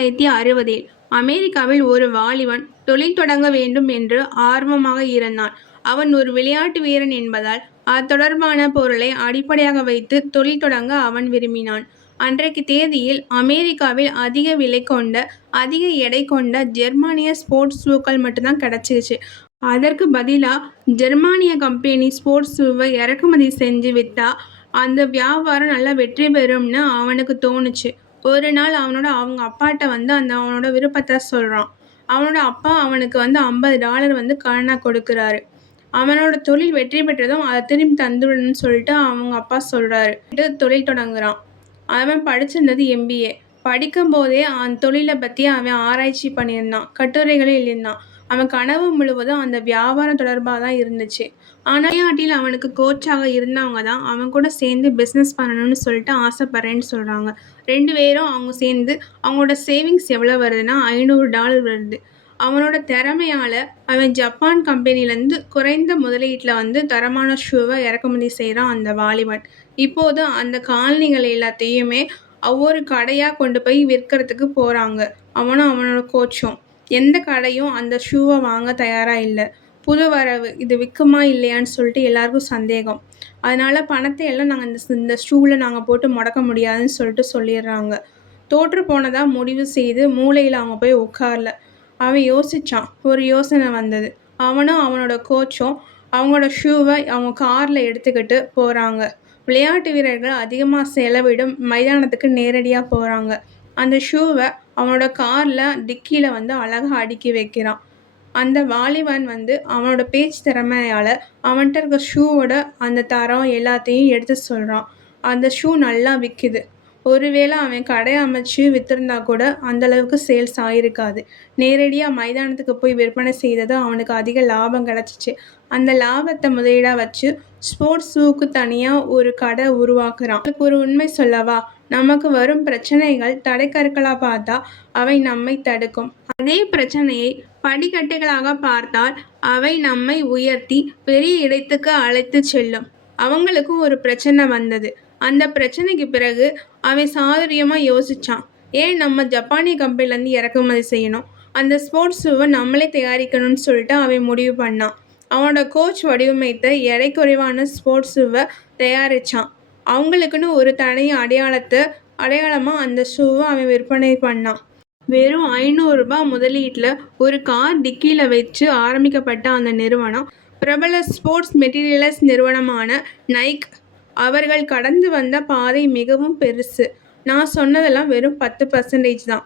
1960இல் அமெரிக்காவில் ஒரு வாலிபன் தொழில் தொடங்க வேண்டும் என்று ஆர்வமாக இருந்தான். அவன் ஒரு விளையாட்டு வீரன் என்பதால் அத்தொடர்பான பொருளை அடிப்படையாக வைத்து தொழில் தொடங்க அவன் விரும்பினான். அன்றைக்கு தேதியில் அமெரிக்காவில் அதிக விலை கொண்ட, அதிக எடை கொண்ட ஜெர்மானிய ஸ்போர்ட்ஸ் ஷூக்கள் மட்டும்தான் கிடைச்சிச்சு. அதற்கு பதிலா ஜெர்மானிய கம்பெனி ஸ்போர்ட்ஸ் ஷூவை இறக்குமதி செஞ்சு வித்தா அந்த வியாபாரம் நல்லா வெற்றி பெறும்னு அவனுக்கு தோணுச்சு. ஒரு நாள் அவங்க அப்பாட்ட அவனோட விருப்பத்தை சொல்கிறான். அவனோட அப்பா அவனுக்கு $50 கடனாக கொடுக்குறாரு. அவனோட தொழில் வெற்றி பெற்றதும் அதை திரும்பி தந்துடணும்னு சொல்லிட்டு அவங்க அப்பா சொல்கிறாரு. தொழில் தொடங்குறான். அவன் படிச்சிருந்தது MBA. படிக்கும் போதே அந்த தொழிலை பற்றி அவன் ஆராய்ச்சி பண்ணியிருந்தான், கட்டுரைகளை எழுதியிருந்தான். அவன் கனவு முழுவதும் அந்த வியாபாரம் தொடர்பாக தான் இருந்துச்சு. ஆனால் விளையாட்டில் அவனுக்கு கோச்சாக இருந்தவங்க தான் அவன் கூட சேர்ந்து பிஸ்னஸ் பண்ணணும்னு சொல்லிட்டு ஆசைப்படுறேன்னு சொல்கிறாங்க. 2 பேரும் அவங்க சேர்ந்து அவங்களோட சேவிங்ஸ் எவ்வளோ வருதுன்னா $500 வருது. அவனோட திறமையால் அவன் ஜப்பான் கம்பெனிலேருந்து குறைந்த முதலீட்டில் தரமான ஷூவை இறக்குமதி செய்கிறான் அந்த வாலிபன். இப்போது அந்த காலணிகள் எல்லாத்தையுமே ஒவ்வொரு கடையாக கொண்டு போய் விற்கிறதுக்கு போகிறாங்க. அவனும் அவனோட கோச்சும். எந்த கடையும் அந்த ஷூவை வாங்க தயாராக இல்லை. புது வரவு, இது விற்குமா இல்லையான்னு சொல்லிட்டு எல்லாருக்கும் சந்தேகம். அதனால் பணத்தை எல்லாம் நாங்கள் இந்த ஷூவில் நாங்கள் போட்டு முடக்க முடியாதுன்னு சொல்லிட்டு சொல்லிடுறாங்க. தோற்று போனதாக முடிவு செய்து மூளையில் அவங்க போய் உட்காரல. அவன் யோசித்தான். ஒரு யோசனை வந்தது. அவனும் அவனோட கோச்சும் அவங்களோட ஷூவை அவங்க காரில் எடுத்துக்கிட்டு போகிறாங்க. விளையாட்டு வீரர்கள் அதிகமாக செலவிடும் மைதானத்துக்கு நேரடியாக போகிறாங்க. அந்த ஷூவை அவனோட காரில் டிக்கியில் அழகாக அடுக்கி வைக்கிறான். அந்த வாலிபன் அவனோட பேச்சு திறமையால் அவன்கிட்ட இருக்க ஷூவோட அந்த தரம் எல்லாத்தையும் எடுத்து சொல்கிறான். அந்த ஷூ நல்லா விற்கிது. ஒருவேளை அவன் கடை அமைச்சு விற்றுருந்தா கூட அந்தளவுக்கு சேல்ஸ் ஆகிருக்காது. நேரடியாக மைதானத்துக்கு போய் விற்பனை செய்தது அவனுக்கு அதிக லாபம் கிடச்சிச்சு. அந்த லாபத்தை முதலீடாக வச்சு ஸ்போர்ட்ஸ் ஷூக்கு தனியாக ஒரு கடை உருவாக்குறான். அதுக்கு ஒரு உண்மை சொல்லவா? நமக்கு வரும் பிரச்சனைகள் தடைக்கற்களாக பார்த்தா அவை நம்மை தடுக்கும். அதே பிரச்சனையை படிக்கட்டுகளாக பார்த்தால் அவை நம்மை உயர்த்தி பெரிய இடத்துக்கு அழைத்து செல்லும். அவங்களுக்கும் ஒரு பிரச்சனை வந்தது. அந்த பிரச்சனைக்கு பிறகு அவன் சாதுரியமாக யோசித்தான். ஏன் நம்ம ஜப்பானிய கம்பெனிலேருந்து இறக்குமதி செய்யணும்? அந்த ஸ்போர்ட்ஸ் ஷூவை நம்மளே தயாரிக்கணும்னு சொல்லிட்டு அவன் முடிவு பண்ணான். அவனோட கோச் வடிவமைத்த எடை குறைவான ஸ்போர்ட்ஸ் ஷூவை தயாரித்தான். அவங்களுக்குன்னு ஒரு தனி அடையாளமாக அந்த ஷூவை அவன் விற்பனை பண்ணான். வெறும் $500 முதலீட்டில் ஒரு கார் டிக்கியில் வச்சு ஆரம்பிக்கப்பட்ட அந்த நிறுவனம் பிரபல ஸ்போர்ட்ஸ் மெட்டீரியல்ஸ் நிறுவனமான நைக். அவர்கள் கடந்து வந்த பாதை மிகவும் பெருசு. நான் சொன்னதெல்லாம் வெறும் 10% தான்.